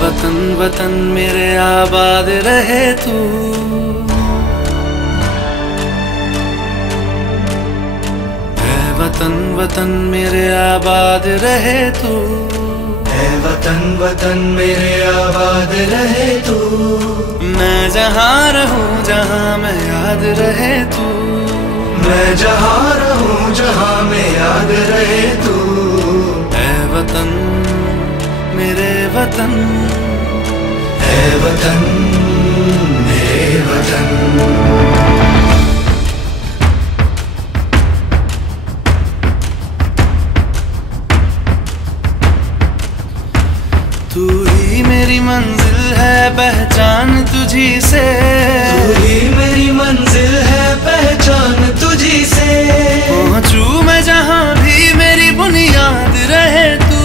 वतन वतन मेरे आबाद रहे तू, ऐ वतन वतन मेरे आबाद रहे तू, ऐ वतन वतन मेरे आबाद रहे तू। मैं जहाँ रहूं जहाँ मैं याद रहे तू, मैं जहाँ रहूं जहाँ मैं याद रहे तू। ऐ वतन मेरे वतन, ऐ वतन मेरे वतन। तू ही मेरी मंजिल है पहचान तुझी से, तू ही मेरी मंजिल है पहचान तुझी से। पहुँचूं मैं जहाँ भी मेरी बुनियाद रहे तू,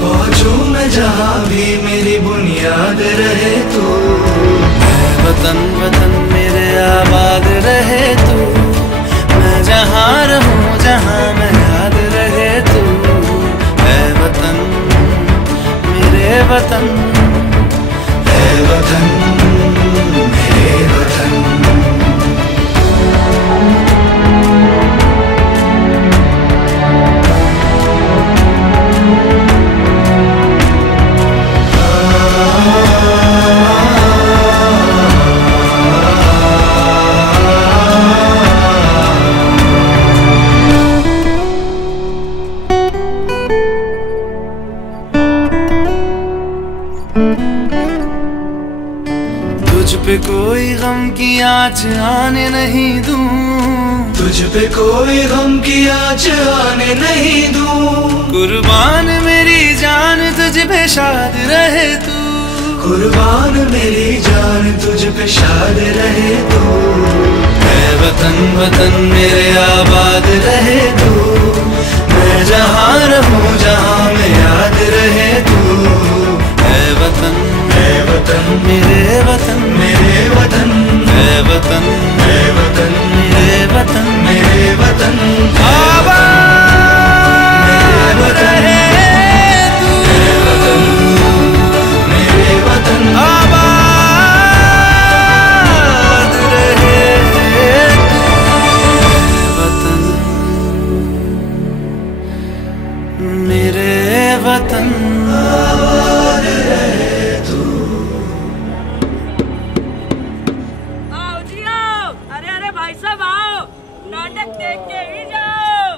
पहुँचूं मैं जहाँ भी मेरी बुनियाद रहे तू। ऐ वतन वतन मेरे आबाद रहे तू, मैं जहाँ रहूं जहाँ मैं याद रहे तू। ऐ वतन मेरे वतन, ऐ वतन मेरे वतन। तुझ पे कोई गम की आँच आने नहीं दूं, तुझ पे कोई गम की आँच आने नहीं दूं। कुर्बान मेरी जान तुझ पे शाद रहे तू, कुर्बान मेरी जान तुझ पे शाद रहे तू। ऐ वतन वतन मेरे आबाद रहे तू, मैं जहाँ रहूं जहाँ मैं याद रहे तू। ऐ वतन मेरे वतन, मेरे वतन, ऐ वतन ऐ वतन मेरे वतन, मेरे वतन। आबाद रहे तू, मेरे वतन, आबाद रहे तू। वतन मेरे वतन, आबाद रहे तू। आओ जी आओ, अरे अरे भाई साहब आओ, नाटक देख के ही जाओ।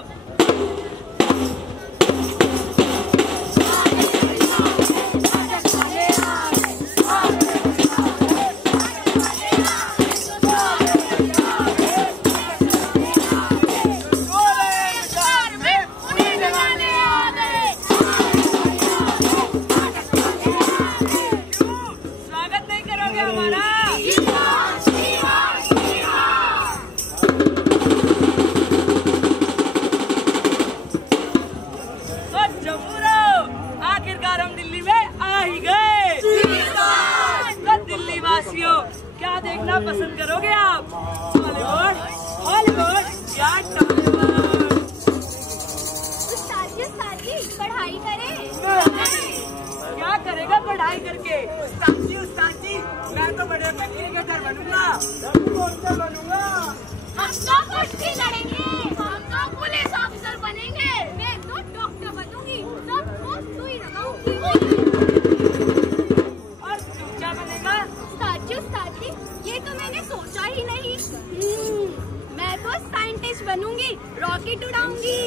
स्वागत नहीं करोगे हमारा? तो जम्मूरो, आखिरकार हम दिल्ली में आ ही गए। तो दिल्ली वासियों, क्या देखना पसंद करोगे आप? हॉलीवुड, हॉलीवुड या टॉलीवुड? पढ़ाई करें। क्या करेगा पढ़ाई करके? उस्ताद जी, मैं तो बड़े होकर क्रिकेटर बनूंगा। बनूंगा। हम तो कुश्ती लड़ेंगे, हम तो पुलिस ऑफिसर बनेंगे, मैं तो डॉक्टर बनूंगी, सबको सुई लगाऊंगी। और तू क्या बनेगा? उस्ताद जी, ये तो मैंने सोचा ही नहीं। मैं तो साइंटिस्ट बनूंगी, रॉकेट उड़ाऊंगी।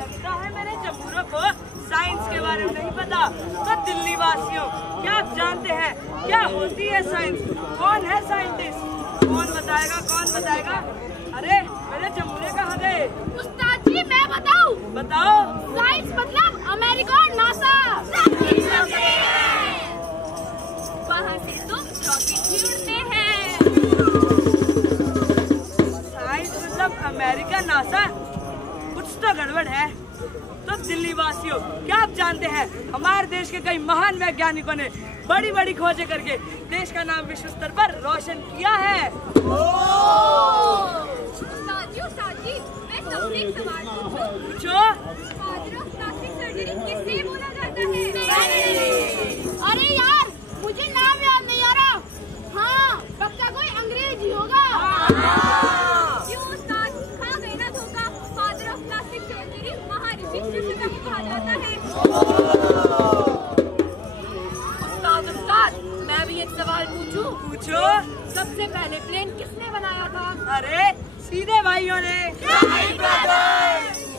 लगता है मेरे जम्मूरों को साइंस के बारे में नहीं पता। तो दिल्ली वासियों, क्या आप जानते हैं क्या होती है साइंस? कौन है साइंटिस्ट? कौन बताएगा, कौन बताएगा? अरे मेरे जम्मूरे कहाँ गए? उस्ताद जी, मैं बताऊं? बताओ। साइंस मतलब अमेरिका और नासा। वहाँ से तो रॉकेट ही उड़ते हैं। साइंस मतलब अमेरिका, नासा? कुछ तो गड़बड़ है। तो दिल्ली वासियों, क्या आप जानते हैं हमारे देश के कई महान वैज्ञानिकों ने बड़ी बड़ी खोजें करके देश का नाम विश्व स्तर पर रोशन किया है। उस्ताद जी, मैं सबसे एक सवाल पूछो। फादर ऑफ प्लास्टिक सर्जरी किसे बोला जाता है? अरे यार, मुझे नाम याद नहीं आ रहा। हाँ, पक्का कोई अंग्रेज ही होगा। क्यों उस्ताद, खा गए ना धोखा। फादर ऑफ प्लास्टिक सर्जरी महर्षि सुश्रुता को कहा जाता है। उस्ताद, मैं भी एक सवाल पूछूं? पूछो। सबसे पहले प्लेन किसने बनाया था? अरे सीधे भाइयों ने।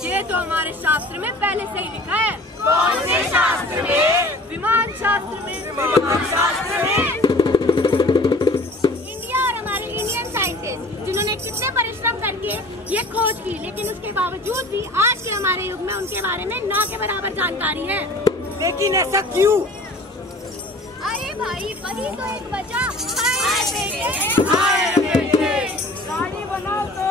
ये तो हमारे शास्त्र में पहले से ही लिखा है। कौन से शास्त्र में? विमान शास्त्र में। विमान शास्त्र में। इंडिया और हमारे इंडियन साइंटिस्ट जिन्होंने कितने परिश्रम करके ये खोज की, लेकिन उसके बावजूद भी आज के हमारे युग में उनके बारे में ना के बराबर जानकारी है। लेकिन ऐसा क्यों? अरे भाई, वही तो एक वजह। गाड़ी बनाओ तो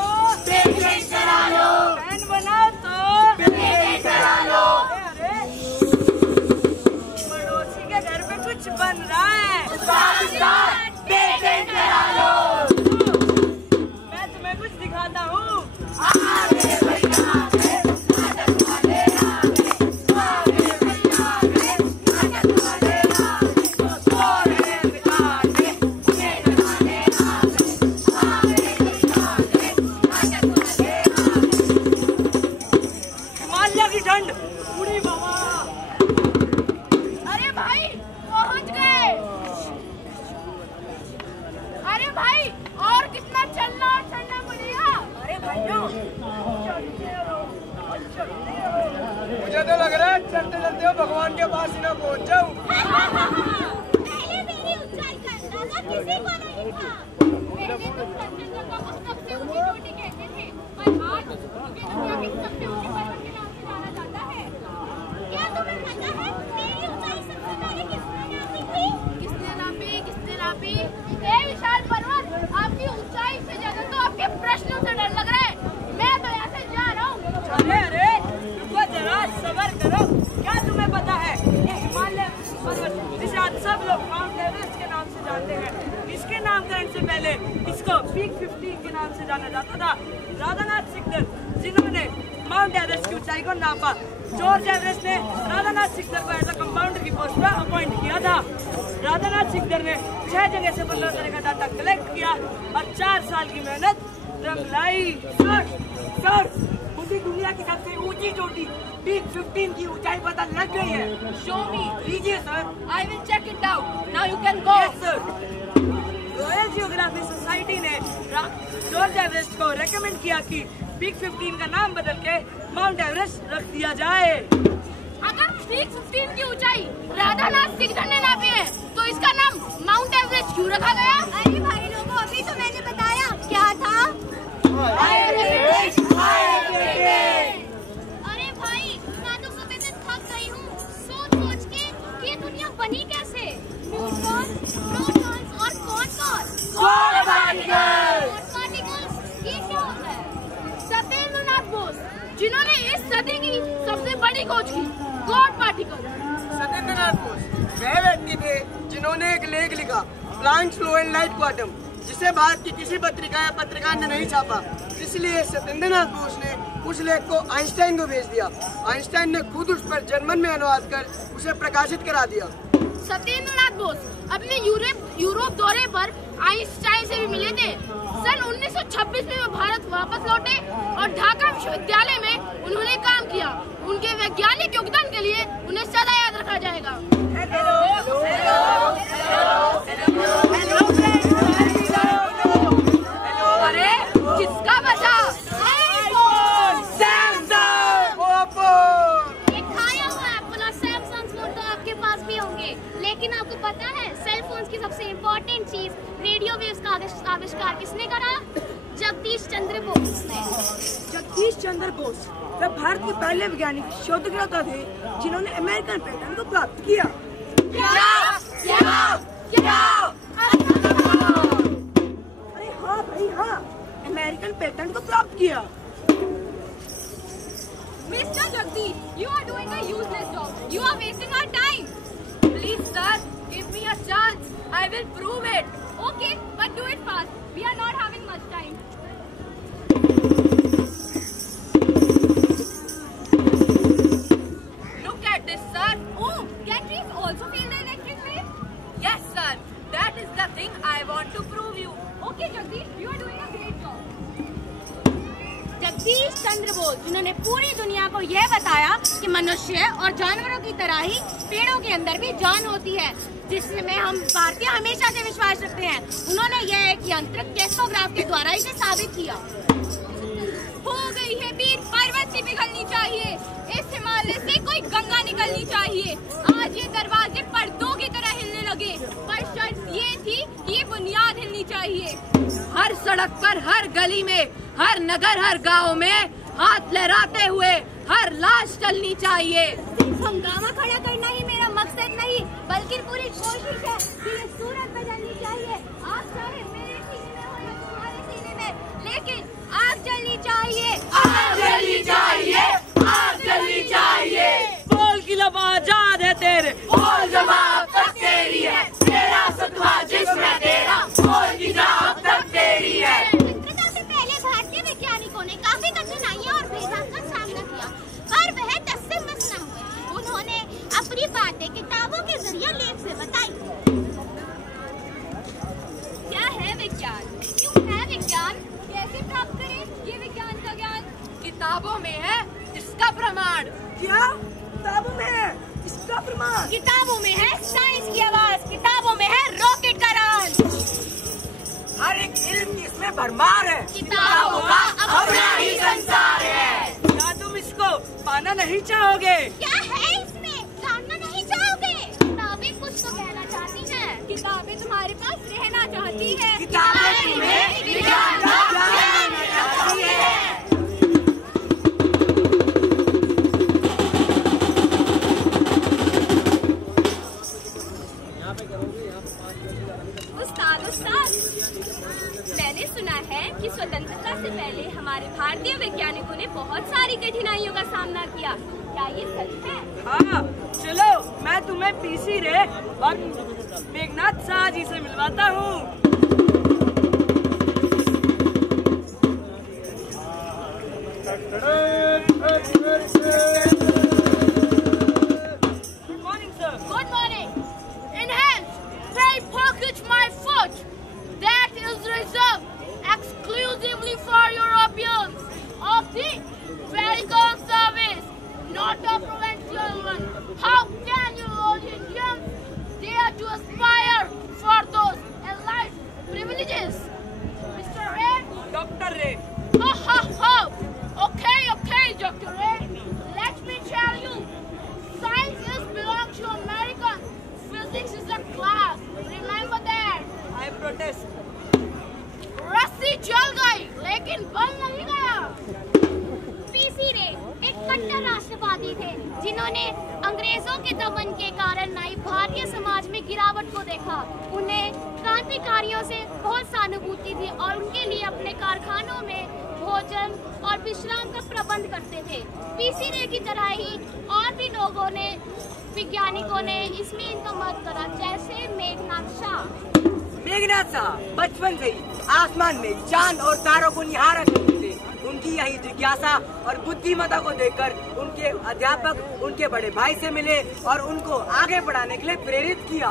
पेटेंट करा लो, फैन बनाओ तो पेटेंट करा लो। अरे पड़ोसी के घर पे कुछ बन रहा है, पेटेंट करा लो। मैं तुम्हें कुछ दिखाता हूँ। मुझे तो लग रहा है चलते चलते हो भगवान के पास ही ना पहुंच जाऊं। पहले मेरी ऊंचाई का अंदाजा किसी को नहीं था। पहले तो चंद्रगंगा को सबसे ऊंची चोटी कहते थे, पर आज मुझे दुनिया के सबसे ऊंचे पर्वत के नाम से जाना जाता है। क्या तुम्हें पता है मेरी ऊंचाई सबसे पहले किसने नापी थी? किसने नापी? ये विशाल पर्वत, आपकी ऊंचाई से ज्यादा तो आपके प्रश्नों से डर लग रहा है। मैं तो ऐसे जा रहा हूँ। अरे रुको जरा, सबर करो। क्या तुम्हें पता है ये हिमालय पर्वत जिसे आज सब लोग माउंट एवरेस्ट के नाम से जानते हैं, इसके नामकरण से पहले इसको पीक 15 के नाम से जाना जाता था। राधानाथ सिकदर जिन्होंने माउंट एवरेस्ट की ऊंचाई को नापा, जॉर्ज एवरेस्ट ने राधानाथ सिकदर को ऐसा कंपाउंडर की पोस्ट पर अपॉइंट किया था। राधानाथ सिकदर ने 6 जगह से 15 तरह का डाटा कलेक्ट किया और 4 साल की मेहनत रंग लाई। सर, मुझे दुनिया की सबसे ऊंची चोटी पीक 15 की ऊंचाई पता लग गई है। शो मी। लीजिए sir. I will check it out. Now you can go. Yes, sir. Royal geography society ने जॉर्ज एवरेस्ट को रेकमेंड किया कि पीक 15 का नाम बदल के माउंट एवरेस्ट रख दिया जाए। अगर पीक 15 की ऊंचाई राधानाथ सिकदर ने नापी है, तो इसका नाम माउंट एवरेस्ट क्यों रखा गया? अरे भाई लोगों, अभी तो मैंने बताया क्या था। अरे भाई, मैं तो सुबह से थक गई हूँ सोच के कि ये दुनिया बनी कैसे। न्यूट्रॉन्स, प्रोटॉन्स और कौन पार्टिकल्स, ये क्या होता है? सत्येंद्रनाथ बोस, जिन्होंने इस सदी की सबसे बड़ी खोज की, गॉड पार्टिकल। सत्येंद्रनाथ बोस वह व्यक्ति थे जिन्होंने एक लेख लिखा, plants low and light quantum, जिसे भारत की किसी पत्रिका या पत्रकार ने नहीं छापा। इसलिए सत्येंद्रनाथ बोस ने उस लेख को आइंस्टाइन को भेज दिया। आइंस्टाइन ने खुद उस पर जर्मन में अनुवाद कर उसे प्रकाशित करा दिया। सत्येंद्रनाथ बोस अपने यूरोप दौरे पर आइंस्टाइन से भी मिले थे। सन 1926 में वो भारत वापस लौटे और ढाका विश्वविद्यालय में उन्होंने काम किया। उनके वैज्ञानिक योगदान के लिए उन्हें सदा याद रखा जाएगा। अरे किसका बचा? लेकिन आपको पता है सेल फोन्स की सबसे इम्पोर्टेंट चीज रेडियो वेव्स का आविष्कार किसने करा? जगदीश चंद्र बोस ने। जगदीश चंद्र बोस वे भारत के पहले वैज्ञानिक शोधकर्ता थे जिन्होंने अमेरिकन पेटेंट को प्राप्त किया। अरे हाँ भाई हाँ, अमेरिकन पेटेंट को प्राप्त किया। Mr. Jagdish, you are doing a useless job. You are wasting our time. Please, sir, give me a chance. I will prove it. Okay, but do it fast. We are not having much time. Look at this, sir. Oh, can trees also feel the electric wave? Yes, sir. That is the thing I want to prove you. Okay, Jagdish, you are doing a great job. Jagdish Chandra Bose, जिन्होंने पूरी दुनिया को यह बताया कि मनुष्य और जानवरों की तरह ही पेड़ों के अंदर भी जान होती है, जिसमें हम भारतीय हमेशा से विश्वास रखते हैं। उन्होंने यह एक यंत्र कैस्कोग्राफ के द्वारा इसे साबित किया। हो गई है वीर, पर्वत से पिघलनी चाहिए। इस हिमालय से कोई गंगा निकलनी चाहिए। आज ये दरवाजे पर्दों की तरह हिलने लगे, पर शर्त ये थी कि ये बुनियाद हिलनी चाहिए। हर सड़क पर, हर गली में, हर नगर, हर गांव में हाथ लहराते हुए हर लाश चलनी चाहिए। हंगामा खड़ा करना ही मेरा मकसद नहीं, बल्कि पूरी कोशिश है कि ये सूरत बदलनी चाहिए। आप चाहे मेरे सीने में हो या तुम्हारे सीने में, लेकिन आग जलनी चाहिए। आग जलनी चाहिए, आग जलनी चाहिए। बोल की लब आजाद है तेरे, बोल जवाब तक तेरी है, तेरा सतवा जिसमें तेरा, बोल की जवाब तक तेरी है। से पहले भारतीय वैज्ञानिकों ने काफी कठिनाइयां और भेदभाव का सामना किया, पर वह टस से मस न हुए। उन्होंने अपनी बातें किताबों के जरिए लेख से बताई। क्या है विज्ञान? क्यों है विज्ञान? कैसे प्राप्त करें ये विज्ञान का ज्ञान? किताबों में है इसका प्रमाण। क्या किताबों में है इसका प्रमाण? किताबों में है साइंस की आवाज, किताबों में है रॉकेट का राज। हर एक इल्म की इसमें भरमार है। किताबों का अपना ही संसार है। क्या तुम इसको पाना नहीं चाहोगे? क्या है इसमें जानना नहीं चाहोगे? किताबें कुछ तो कहना चाहती हैं। किताबें तुम्हारे पास रहना चाहती है। किताबें तुम्हें विज्ञान का ज्ञान चाहती है। मैंने सुना है कि स्वतंत्रता से पहले हमारे भारतीय वैज्ञानिकों ने बहुत सारी कठिनाइयों का सामना किया। क्या ये सच है? हाँ, चलो मैं तुम्हें पीसी रे और मेघनाथ शाह जी से मिलवाता हूँ। Good morning sir. Good morning. Enhance, pay pocket my foot. That is reserved exclusively for Europeans of the American service, not a provincial one. How can you Indians dare to aspire for those elite privileges? Mr. Ray? Doctor रे। Ha ha ha! Okay, Dr. Ray. Let me tell you, science belongs to America. Physics is a class. Remember that. I protest. रस्सी जल गई, लेकिन बल नहीं गया। PC रे एक कट्टर राष्ट्रवादी थे, जिन्होंने अंग्रेजों के दमन के कारण नई भारतीय समाज में गिरावट को देखा। उन्हें क्रांतिकारियों से बहुत सहानुभूति थी और उनके लिए अपने कारखानों में भोजन और विश्राम का प्रबंध करते थे। पीसी रे की तरह ही और भी लोगों ने, वैज्ञानिकों ने इसमें इनका मत करा, जैसे मेघनाथ शाह। मेघनाथ साहब बचपन से ही आसमान में चांद और तारों को निहारा करते थे। उनकी यही जिज्ञासा और बुद्धिमत्ता को देखकर उनके अध्यापक उनके बड़े भाई से मिले और उनको आगे बढ़ाने के लिए प्रेरित किया।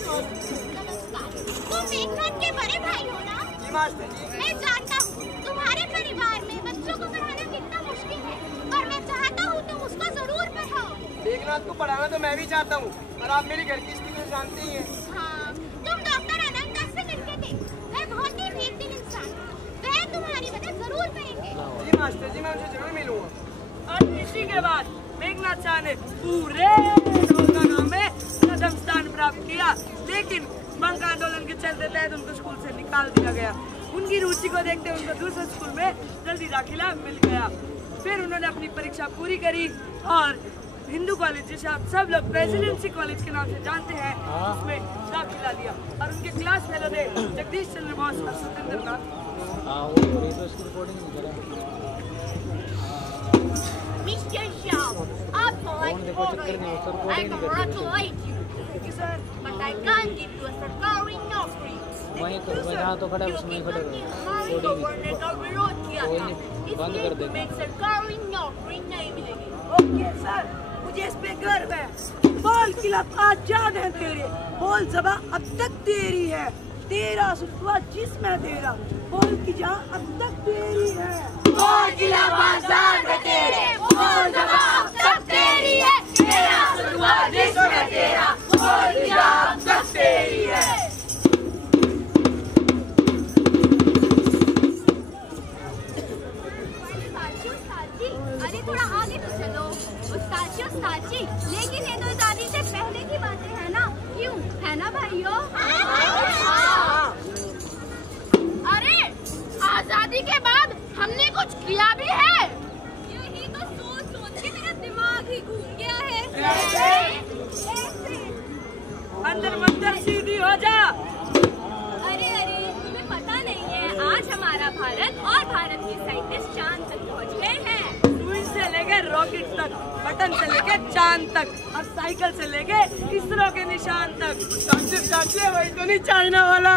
तुम मेघनाथ के बड़े भाई हो ना? जी मास्टर जी। मैं जानता हूँ तुम्हारे परिवार में बच्चों को पढ़ाना कितना मुश्किल है, पर मैं चाहता हूँ तुम उसको जरूर पढ़ाओ। मेघनाथ को पढ़ाना तो मैं भी चाहता हूँ, पर आप मेरी घर की स्थिति जानते ही हैं। हाँ, तुम डॉक्टर अनंत से मिलते थे। वह बहुत ही नेक इंसान, वह तुम्हारी मदद जरूर करेंगे। जी मास्टर जी, मैं उनसे जरूर मिलूंगा। और इसी के बाद मेघनाथ शाह ने पूरे तेलंगाना में प्रथम स्थान प्राप्त किया, लेकिन बंग आंदोलन के चलते तहत उनको स्कूल से निकाल दिया गया। उनकी रुचि को देखते उनको दूसरे स्कूल में जल्दी दाखिला मिल गया। फिर उन्होंने अपनी परीक्षा पूरी करी और हिंदू कॉलेज, जिसे आप सब लोग प्रेसिडेंसी कॉलेज के नाम से जानते हैं, उसमें दाखिला लिया और उनके क्लास फेलो थे जगदीश चंद्र बोस और Satyendra Nath. I congratulate you, but I can't give you a सरकारी नौकरी। हमारे गवर्नर का विरोध किया था, इसलिए तुम्हें सरकारी नौकरी नहीं मिलेगी। ओके सर, मुझे इस पे गर्व है। बोल किला आजाद है तेरे, बोल ज़बां अब तक तेरी है, तेरा सुतवा जिस्म है तेरा, बोल की जान अब तक तेरी है। बोल किला आजाद है तेरे, बोल ज़बां अब तक तेरी है, तेरा सुतवा जिस्म है तेरा, बोल की जान अब तक तेरी है। अरे थोड़ा आगे तो चलो। उस्ताद जी, लेकिन ये तो आज़ादी से पहले की बातें हैं ना, क्यों है ना भाइयों? अरे आजादी के बाद हमने कुछ किया भी है। यही तो सोच के मेरा दिमाग ही घूम गया है। अंदर सीधी हो जा। अरे तुम्हें पता नहीं है, आज हमारा भारत और भारत के साइंटिस्ट चांद तक पहुँच गए हैं। सुई से लेके रॉकेट तक, बटन से लेके चांद तक, और साइकिल से लेके इसरो के निशान तक। सांचे वही तो नहीं चाइना वाला,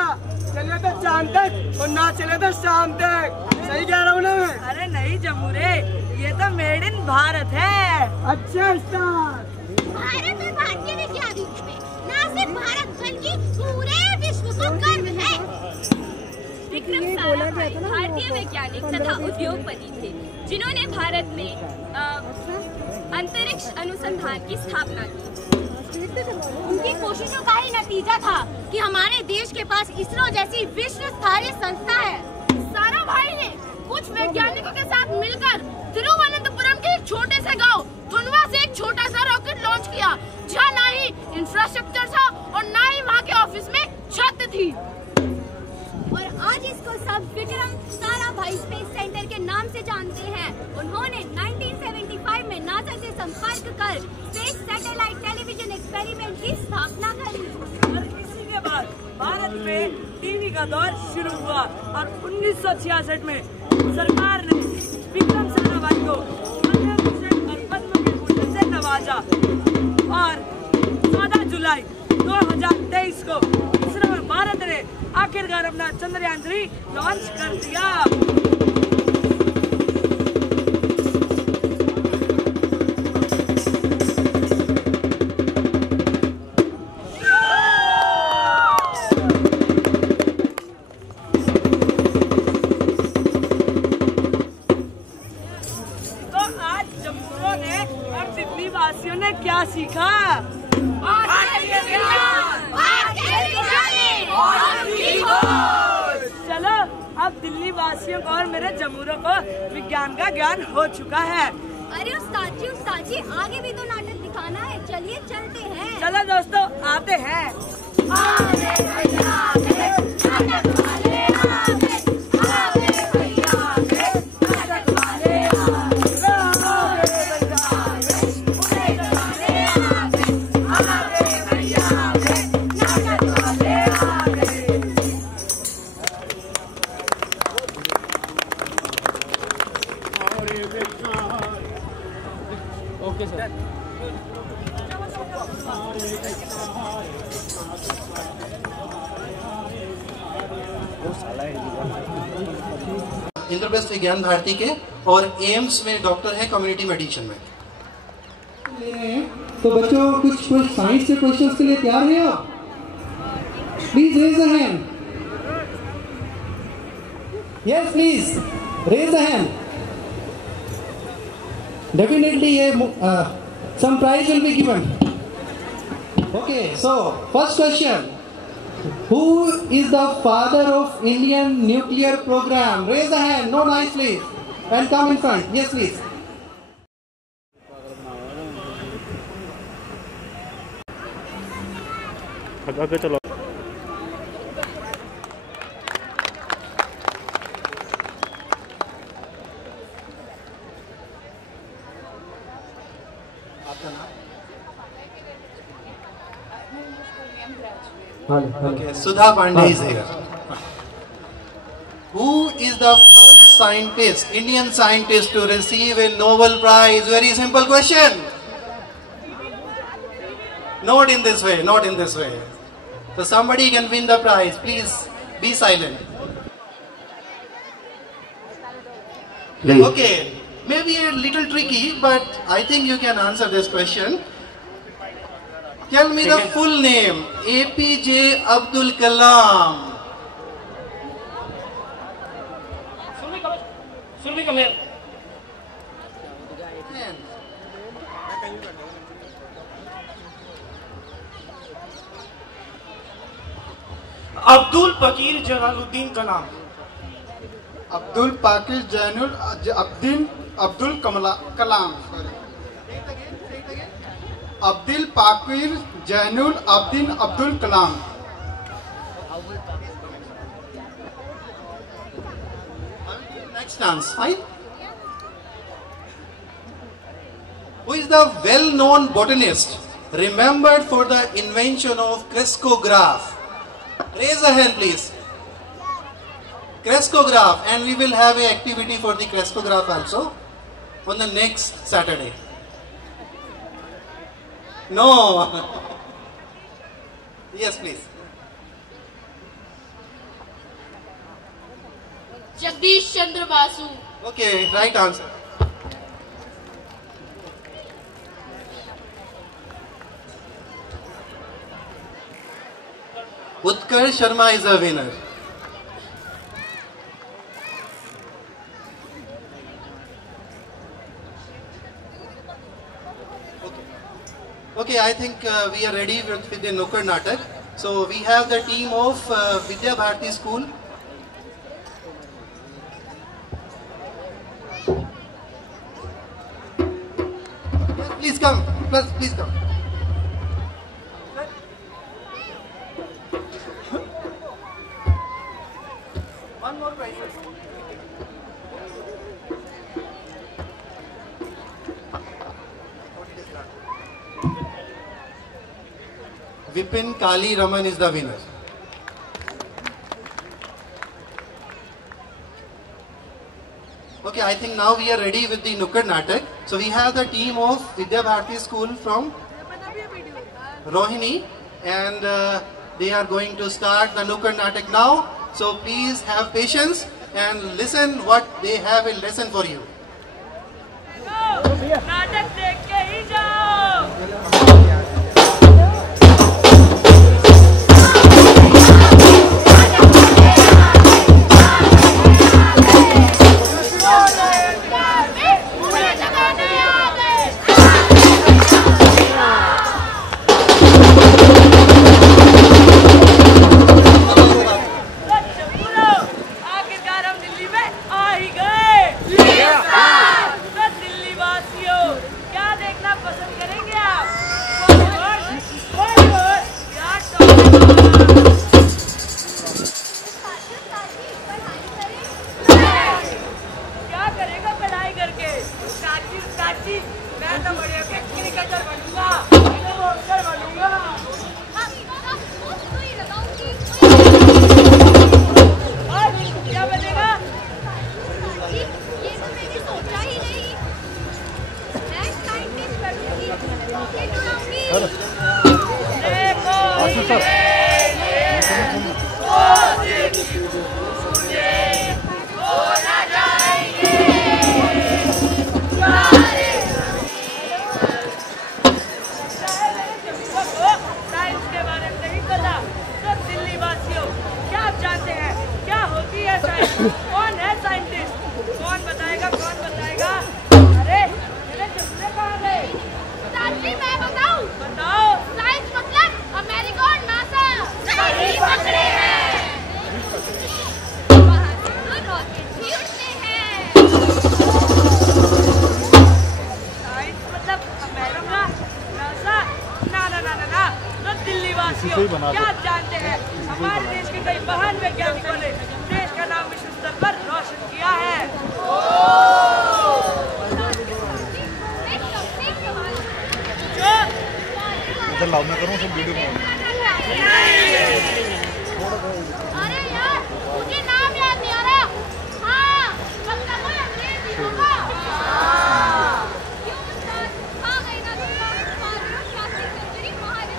चले तो चांद तक और ना चले तो शाम तक। सही कह रहा हूँ ना मैं? अरे नहीं जमूरे, ये तो मेड इन भारत है। अच्छा उस्ताद। भारत और भारतीय वैज्ञानिक में न सिर्फ भारत बल्कि पूरे विश्व को गर्व है। विक्रम साराभाई भारतीय वैज्ञानिक तथा उद्योगपति थे, जिन्होंने भारत में अंतरिक्ष अनुसंधान की स्थापना की। उनकी कोशिशों का ही नतीजा था कि हमारे देश के पास इसरो जैसी विश्व स्तरीय संस्था है। साराभाई ने कुछ वैज्ञानिकों के साथ मिलकर तिरुवनंतपुरम के एक छोटे से गांव धुनवा से एक छोटा सा रॉकेट लॉन्च किया, जहां ना ही इंफ्रास्ट्रक्चर था और ना ही वहां के ऑफिस में छत थी। और आज इसको सब विक्रम साराभाई स्पेस सेंटर के नाम से जानते हैं। उन्होंने 1975 में नासा से संपर्क कर स्पेस सैटेलाइट टेलीविजन एक्सपेरिमेंट की स्थापना करी। और इसी के बाद भारत में टीवी का दौर शुरू हुआ और 1966 में सरकार ने विक्रम साराभाई को पद्म भूषण और पद्म विभूषण से नवाजा और 14 जुलाई 2023 को इसरो में भारत ने आखिरकार अपना चंद्रयान 3 लॉन्च कर दिया। तो आज जम्मू ने और दिल्ली वासियों ने क्या सीखा? चलो अब दिल्ली वासियों को और मेरे जम्मूरों को विज्ञान का ज्ञान हो चुका है। अरे उस्ताद जी आगे भी तो नाटक दिखाना है, चलिए चलते हैं। चलो दोस्तों आते हैं। Okay sir. इंद्रप्रस्थ विज्ञान भारती के और एम्स में डॉक्टर है कम्युनिटी मेडिसिन में। तो बच्चों कुछ साइंस के क्वेश्चंस के लिए तैयार हैं आप? Please raise the hand. Yes please raise the hand. Definitely some prize will be given. Okay, so first question. Who is the father of Indian nuclear program? Raise the hand. No noise please. And come in front. Yes please. आगे चलो। Okay, Sudha Pandey is here. Who is the first scientist, Indian scientist to receive a Nobel Prize? Very simple question. Not in this way, not in this way. So somebody can win the prize. Please be silent. Okay, maybe a little tricky, but I think you can answer this question. Tell me the full name. APJ Abdul Kalam. Surmi, come here. Abdul Pakir Jalaluddin Kalam. Abdul Pakir Abdul Kalam. Abdul Pakir Zainul Abdeen Abdul Kalam. Next chance, right? Who is the well-known botanist remembered for the invention of crestograph? Raise a hand, please. Crestograph, and we will have an activity for the crestograph also on the next Saturday. No. Yes, please. Jagdish Chandra Basu. Okay, right answer. Utkarsh Sharma is the winner. Okay, I think we are ready with the Nukkad Natak. So we have the team of Vidya Bharati School. Please come, please come. One more prize. Vipin Kali Raman is the winner. Okay, I think now we are ready with the Nukkad Natak. So we have the team of Vidya Bharati School from Rohini, and they are going to start the Nukkad Natak now. So please have patience and listen what they have a lesson for you. नाटक देख के ही जाओ. कौन है scientist? कौन बताएगा? कौन बताएगा? अरे मेरे चश्मे कहाँ गए? दादी मैं बताऊं? बताओ. साइंस मतलब अमेरिका और नासा. सही पकड़े हैं. वहाँ से तो रॉकेट भी उड़ते हैं. साइंस मतलब अमेरिका, नासा? ना ना ना ना ना. तो दिल्ली वासियों क्या आप जानते हैं हमारे देश के कई महान वैज्ञानिकों ने देश का नाम विश्व स्तर पर रोशन किया है. इधर लाओ, मैं करूँ सब वीडियो में. अरे यार मुझे नाम याद नहीं आ रहा. हाँ पक्का कोई अंग्रेज ही होगा. क्यों सर? आ गई ना दुर्गा. 12वीं शास्त्री सर्जरी महाराज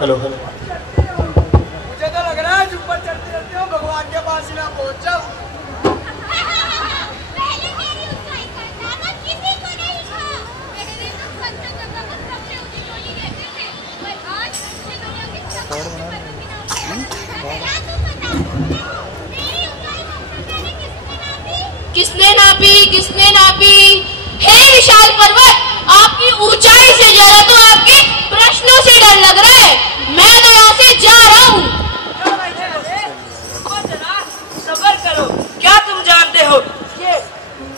हेलो मुझे तो लग रहा है ऊपर चढ़ते रहते हो भगवान के पास ही ना पहुंच जाओ। पहले मेरी ऊंचाई करना था, किसी को नहीं था। पहले तो कंचनजंगा को सबसे ऊंची चोटी कहते थे, पर आज पूरी दुनिया के सबसे ऊंचे पर्वत के नाम पर क्या तू बता? मेरी ऊंचाई सबसे पहले किसने नापी? किसने नापी? हे विशाल पर्वत, आपकी ऊंचाई से ज्यादा तो आपके प्रश्नों से डर लग रहा है। मैं तो यहाँ से जा रहा हूँ। सबर करो। क्या तुम जानते हो ये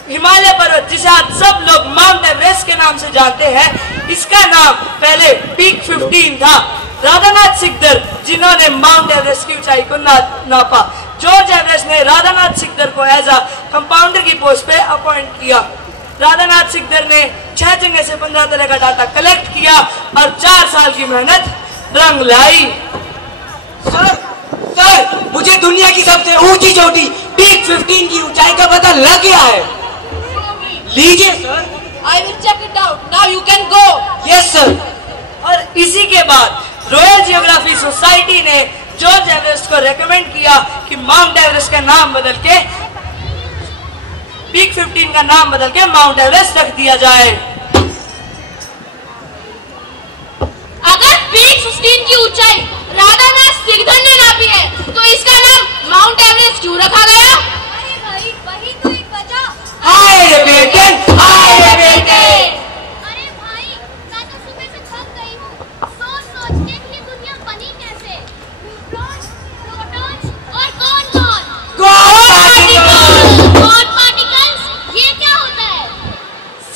हिमालय पर्वत जिसे आज सब लोग माउंट एवरेस्ट के नाम से जानते हैं, इसका नाम पहले पीक 15 था। राधानाथ सिकदर जिन्होंने माउंट एवरेस्ट की ऊंचाई को नापा। जॉर्ज एवरेस्ट ने राधानाथ सिकदर को एज अ कंपाउंडर की पोस्ट पे अपॉइंट किया। राधानाथ सिकदर ने 6 जगह से 15 तरह का डाटा कलेक्ट किया और 4 साल की मेहनत रंग लाई। सर मुझे दुनिया की सबसे ऊंची चोटी पीक 15 की ऊंचाई का पता लग गया है। लीजिए sir. I will check it out. Now you can go. Yes sir. और इसी के बाद रॉयल जियोग्राफी सोसाइटी ने जॉर्ज एवरेस्ट को रेकमेंड किया कि माउंट एवरेस्ट का नाम बदल के पीक 15 का नाम बदल के माउंट एवरेस्ट रख दिया जाए। अगर पीक 15 की ऊंचाई राधानाथ सिकदर ने नापी है, तो इसका नाम माउंट एवरेस्ट क्यों रखा गया? अरे भाई वही तो एक वजह। हाय रे बेटे, हाय रे बेटे। अरे भाई मैं तो सुबह से थक गई हूँ सोच सोच के कि ये दुनिया बनी कैसे। न्यूट्रॉन, प्रोटॉन्स और कौन पार्टिकल्स, ये क्या होता है?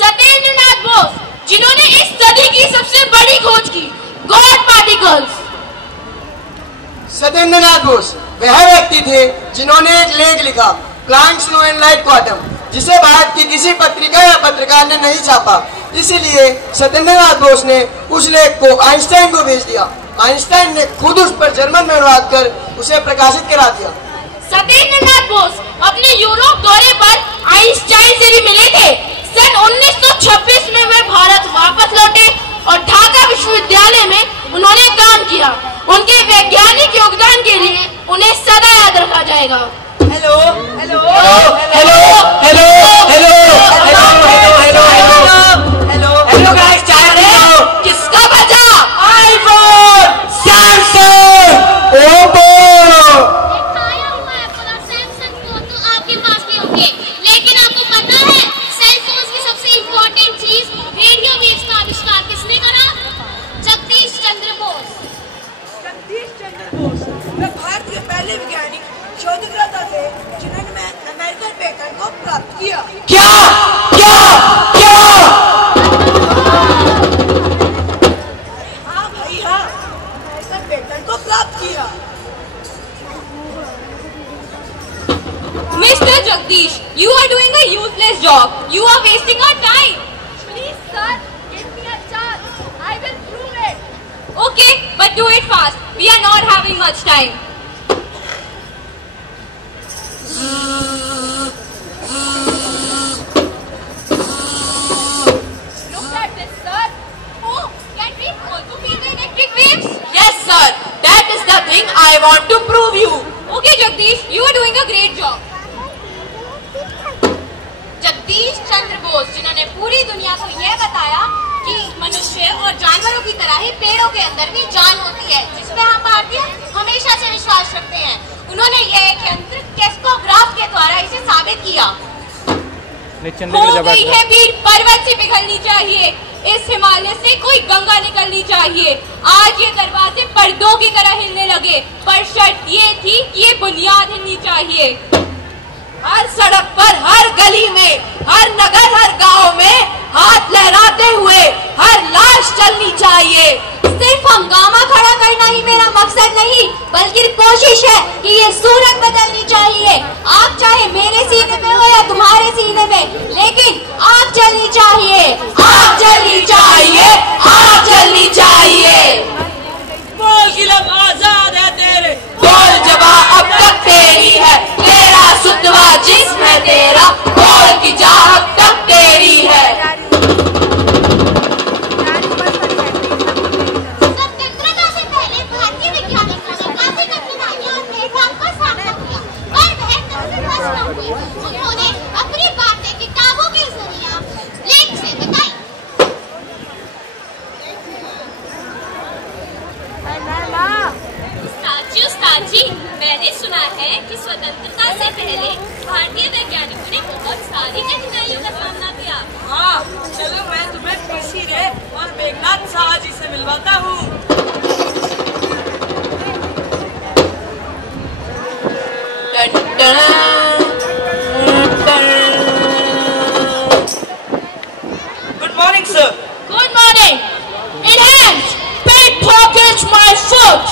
सत्येंद्रनाथ बोस, जिन्होंने इस सदी की सबसे बड़ी खोज की, गॉड पार्टिकल्स। सत्येंद्रनाथ बोस वह व्यक्ति थे जिन्होंने एक लेख लिखा plants low and light quantum, जिसे भारत की किसी पत्रिका या पत्रकार ने नहीं छापा। इसीलिए सत्येंद्रनाथ बोस ने उस लेख को आइंस्टाइन को भेज दिया। आइंस्टाइन ने खुद उस पर जर्मन में अनुवाद कर उसे प्रकाशित करा दिया। सत्येंद्रनाथ बोस अपने यूरोप दौरे पर आइंस्टाइन से भी मिले थे। सन 1926 में वे भारत वापस लौटे और ढाका विश्वविद्यालय में उन्होंने काम किया। उनके वैज्ञानिक योगदान के लिए उन्हें सदा याद रखा जाएगा। Hello hello hello hello hello hello guys, चाय पियो। किसका बजा? IPhone, Samsung, Oppo. खाया हुआ एप्पल और सैमसंग फोन तो आपके पास भी होंगे, लेकिन आपको पता है सेल फोन की सबसे इम्पोर्टेंट चीज रेडियो वेव्स का आविष्कार किसने करा? जगदीश चंद्र बोस। जगदीश चंद्र बोस वे भारत के पहले वैज्ञानिक शोधकर्ता थे जिन्होंने अमेरिकन पेटेंट को प्राप्त किया। क्या क्या क्या? हाँ भाई हाँ, अमेरिकन पेटेंट को प्राप्त किया। Mr. Jagdish, you are doing a useless job. You are wasting our time. Please sir, give me a chance. I will prove it. Okay, but do it fast. We are not having much time. Look at this sir. Oh, can we also feel the electric waves? Yes, sir. That is the thing I want to prove you. Okay, Jagdish, you are doing a great job. Jagdish Chandra Bose, जिन्होंने पूरी दुनिया को यह बताया कि मनुष्य और जानवरों की तरह ही पेड़ों के अंदर भी जान होती है, जिसमें हम भारतीय हमेशा से विश्वास रखते हैं। उन्होंने यह यंत्र कैस्कोग्राफ के द्वारा इसे साबित किया। हो गई है भीड़ पर्वत से पिघलनी चाहिए, इस हिमालय से कोई गंगा निकलनी चाहिए। आज ये दरवाजे पर्दों की तरह हिलने लगे, पर शर्त ये थी कि ये बुनियाद हिलनी चाहिए। हर सड़क पर, हर गली में, हर नगर, हर गांव में हाथ लहराते हुए हर लाश चलनी चाहिए। सिर्फ हंगामा खड़ा करना ही मेरा मकसद नहीं, बल्कि कोशिश है कि ये सूरत बदलनी चाहिए। आग चाहे मेरे सीने में हो या तुम्हारे सीने में, लेकिन आग जलनी चाहिए, आग जलनी चाहिए, आग जलनी चाहिए। बोल गिलम आजाद है तेरे, बोल जबा अब तक तेरी है, तेरा सुतवा जिस्म है तेरा, बोल की चाह अब तक तेरी है। स्वतंत्रता से पहले बुलवाता हूँ। Good morning sir. Good morning. Enhance, pickpockets my foot.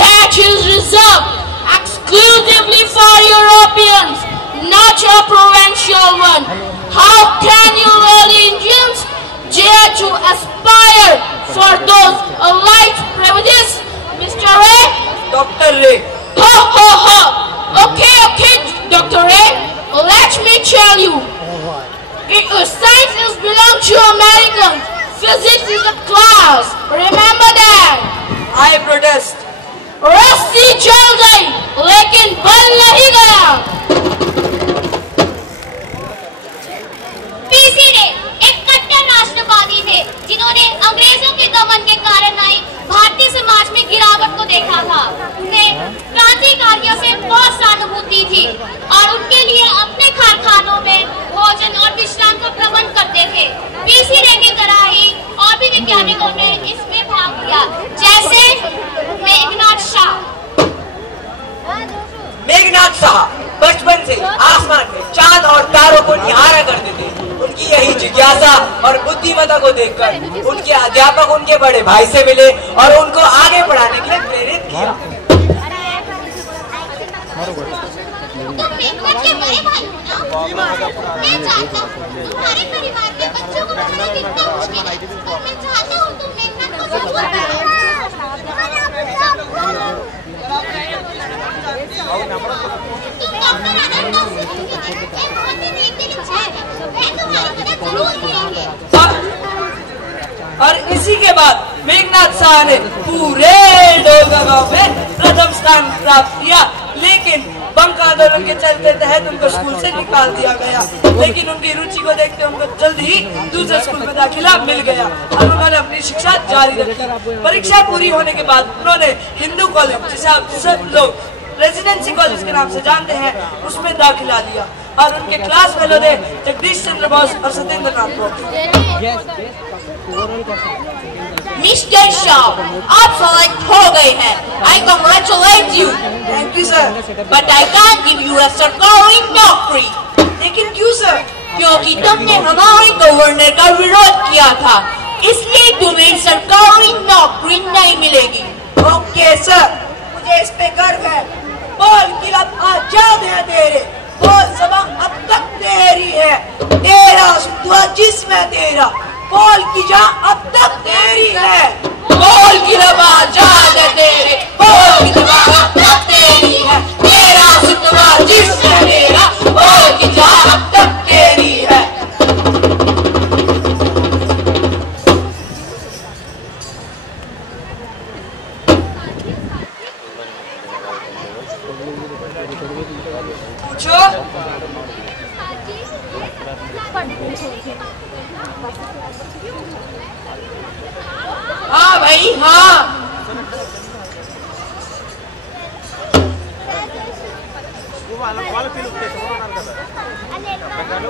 That is reserved exclusively for Europeans, not your provincial one. How can you really Indians dare to aspire for those light privileges, Mr. Ray? Dr. Ray. Ho ho ho. Okay, Dr. Ray. Let me tell you. Science is belong to Americans. Physics is a class. Remember that. I protest. रस्सी जल गई लेकिन बल नहीं गया। PC रे एक कट्टर राष्ट्रवादी थे जिन्होंने अंग्रेजों के दमन के कारण आई भारतीय समाज में गिरावट को देखा था। उन्हें क्रांतिकारियों से बहुत सहानुभूति थी और उनके लिए अपने कारखानों में भोजन और विश्राम का प्रबंध करते थे। पीसी रे की तरह ही और भी वैज्ञानिकों ने इसमें भाग लिया, जैसे मेघनाथ साहब बचपन से आसमान में चांद और तारों को निहारा करते थे। उनकी यही जिज्ञासा और बुद्धिमत्ता को देखकर उनके अध्यापक उनके बड़े भाई से मिले और उनको आगे बढ़ाने के लिए प्रेरित किया। तुम मेघनाथ के बड़े भाई हो ना? मैं जानता हूँ तुम्हारे परिवार के बच्चों को पढ़ाना कितना मुश्किल है, तो मैं चाहता हूँ तुम मेघनाथ को जरूर पढ़ाओ। और इसी के बाद मेघनाथ साह ने पूरे डोगा गांव में प्रथम स्थान प्राप्त किया, लेकिन बंक आंदोलन के चलते तहत उनको स्कूल से निकाल दिया गया। लेकिन उनकी रुचि को देखते उनको जल्द ही दूसरे स्कूल में दाखिला मिल गया और उन्होंने अपनी शिक्षा जारी रखी। परीक्षा पूरी होने के बाद उन्होंने हिंदू कॉलेज, जिसे आप सब लोग रेजिडेंसी कॉलेज के नाम से जानते हैं, उसमें दाखिला लिया और उनके क्लास फेलो थे जगदीश चंद्र बोस और सत्येंद्र नाथ बोस। मिस्टर शाह, आप सेलेक्ट हो गए हैं। I congratulate you. Thank you sir. But I can't give you a सरकारी नौकरी। लेकिन क्यों सर? क्योंकि तुमने हमारे गवर्नर का विरोध किया था, इसलिए तुम्हें सरकारी नौकरी नहीं मिलेगी। ओके सर, मुझे इस पे गर्व है। बोल किलब आजाद है तेरे, बोल ज़बां अब तक तेरी है, तेरा सुतवा जिस्म तेरा, बोल की जा अब तक तेरी है। बोल किलब आजाद है तेरे, बोल की जा अब तक तेरी है, तेरा सुतवा जिस्म तेरा, बोल की जा अब तक तेरी है। पूछो। हाँ भाई हाँ।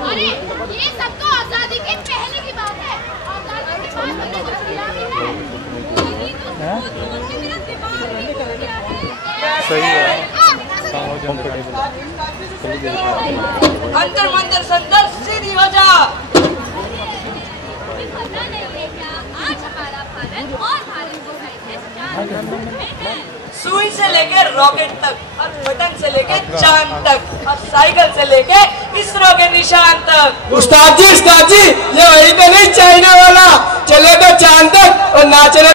अरे ये सब तो आजादी के पहले की बात है, आजादी के बाद हमने कुछ किया भी है। यही तो सोच के मेरा दिमाग ही घूम गया है। सही है। अंतर मंतर संतर सीधी हो जा। पता नहीं है क्या आज हमारा भारत और भारत की साइंटिस्ट सुई से लेकर रॉकेट तक और बटन से लेकर चांद तक और साइकिल से लेकर इसरो के निशान तक। उस्ताद जी ये वही तो नहीं चाइना वाला, चले तो चांद तक और ना चले